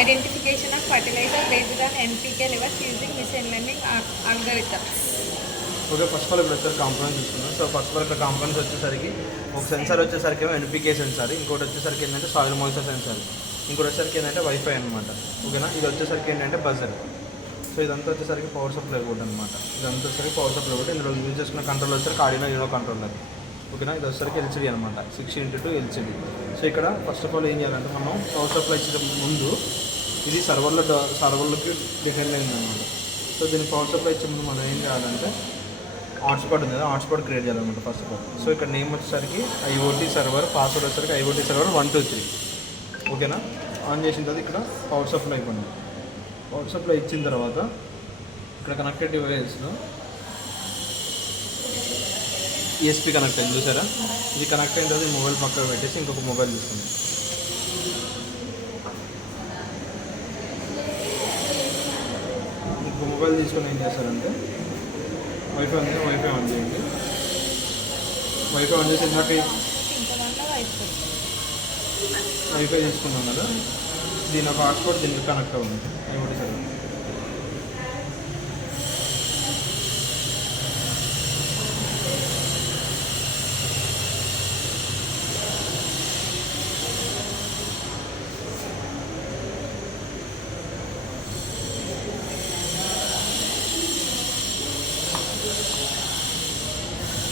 Identification of fertilizer based on NPK levels using machine learning algorithms. Okay, first of all ఇప్పుడు వచ్చేసరికి components చూస్తున్నాం. So first of all ఇక్కడ components వచ్చేసరికి ఒక censor వచ్చేసరికి ఏమో ఎన్పీకే సెన్సార్, ఇంకోటి వచ్చేసరికి ఏంటంటే సాయిల్ మాయిశ్చర్ సెన్సార్, ఇంకోటి వచ్చేసరికి ఏంటంటే వైఫై అనమాట. ఓకేనా, ఇది వచ్చేసరికి ఏంటంటే బజర్. సో ఇదంతా వచ్చేసరికి పవర్ సప్లై బోర్డ్ అనమాట. ఇదంతా వచ్చేసరికి పవర్ సప్లై బోర్డ్. ఇందులో యూజ్ చేసుకున్న కంట్రోల్ వచ్చేసరికి ఆర్డినో యూనో కంట్రోలర్. ఓకేనా, ఇది వచ్చేసరికి ఎల్సిడి అనమాట, 60x2 ఎల్సిడి. సో ఇక్కడ ఫస్ట్ ఆఫ్ ఆల్ ఏం చేయాలంటే మనం పవర్ సప్లై ఇచ్చే ముందు ఇది సర్వర్లోకి డిపెండ్ అయిందన్నమాట. సో దీనికి పవర్ సప్లై ఇచ్చే ముందు మనం ఏం చేయాలంటే హాట్స్పాట్ ఉంది కదా, హాట్స్పాట్ క్రియేట్ చేయాలన్నమాట ఫస్ట్ ఆఫ్ ఆల్. సో ఇక్కడ నేమ్ వచ్చేసరికి ఐఓటీ సర్వర్, పాస్వర్డ్ వచ్చేసరికి ఐఓటీ సర్వర్ 123. ఓకేనా, ఆన్ చేసిన తర్వాత ఇక్కడ పవర్ సప్లై అయిపోయింది. పవర్ సప్లై ఇచ్చిన తర్వాత ఇక్కడ కనెక్టెడ్ డివైస్లో ఈఎస్పీ కనెక్ట్ అయింది చూసారా. ఇది కనెక్ట్ అయిన తర్వాత మొబైల్ పక్కన పెట్టేసి ఇంకొక మొబైల్ తీసుకుంది. ఇంకొక మొబైల్ తీసుకొని ఏం చేస్తారంటే వైఫై ఉంది, వైఫై ఆన్ చేయండి. వైఫై ఆన్ చేసి ఇందాక వైఫై తీసుకున్నాం కదా, దీని ఒక హాట్స్పాట్ దీనికి కనెక్ట్ అవుతుంది ఐఓటీ సర్వర్.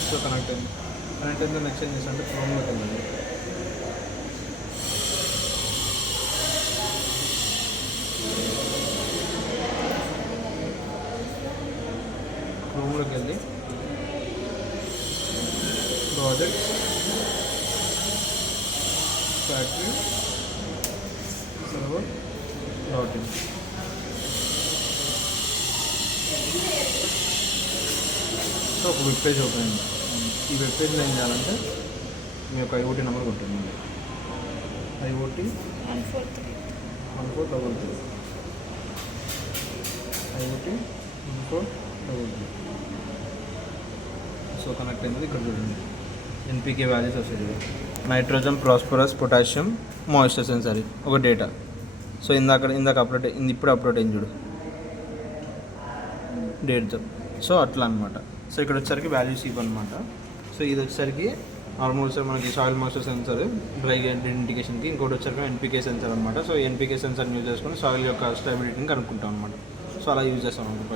సో కనెక్ట్ అయింది. నెక్స్ట్ ఏం చేసి అంటే క్రోమ్లోకి వెళ్ళండి. క్రోమ్లోకి వెళ్ళి projects, factory server .in. So ఒక వెబ్ పేజ్ ఓపెన్ అయింది. ఈ వెబ్ పేజ్లో ఏం చేయాలంటే మీ యొక్క ఐఓటీ నెంబర్ కొట్టింది. IoT 1433 IoT 1433. సో కనెక్ట్ అయింది. ఇక్కడ చూడండి ఎన్పీకే వాల్యూస్ వస్తుంది. Nitrogen, phosphorus, potassium, moisture sensor ఒక డేటా. సో ఇందాక అప్లోడ్ ఇప్పుడు అప్లోడ్ అయింది చూడు డేట్తో. సో అట్లా అనమాట. సో ఇక్కడ వచ్చేసరికి వాల్యూస్ ఇవ్వనమాట. సో ఇది వచ్చేసరికి ఆల్మోస్ట్ మనకి సాయిల్ మాయిశ్చర్ సెన్సార్ డ్రై ఐడెంటిఫికేషన్కి, ఇంకోటి వచ్చేసరికి ఎన్పీకే సెన్సార్ అనమాట. సో ఎన్పీకే సెన్సార్ని యూజ్ చేసుకొని సాయిల్ యొక్క స్టెబిలిటీని కనుక్కుంటాం అనమాట. సో అలా యూజ్ చేస్తాం అనమాట.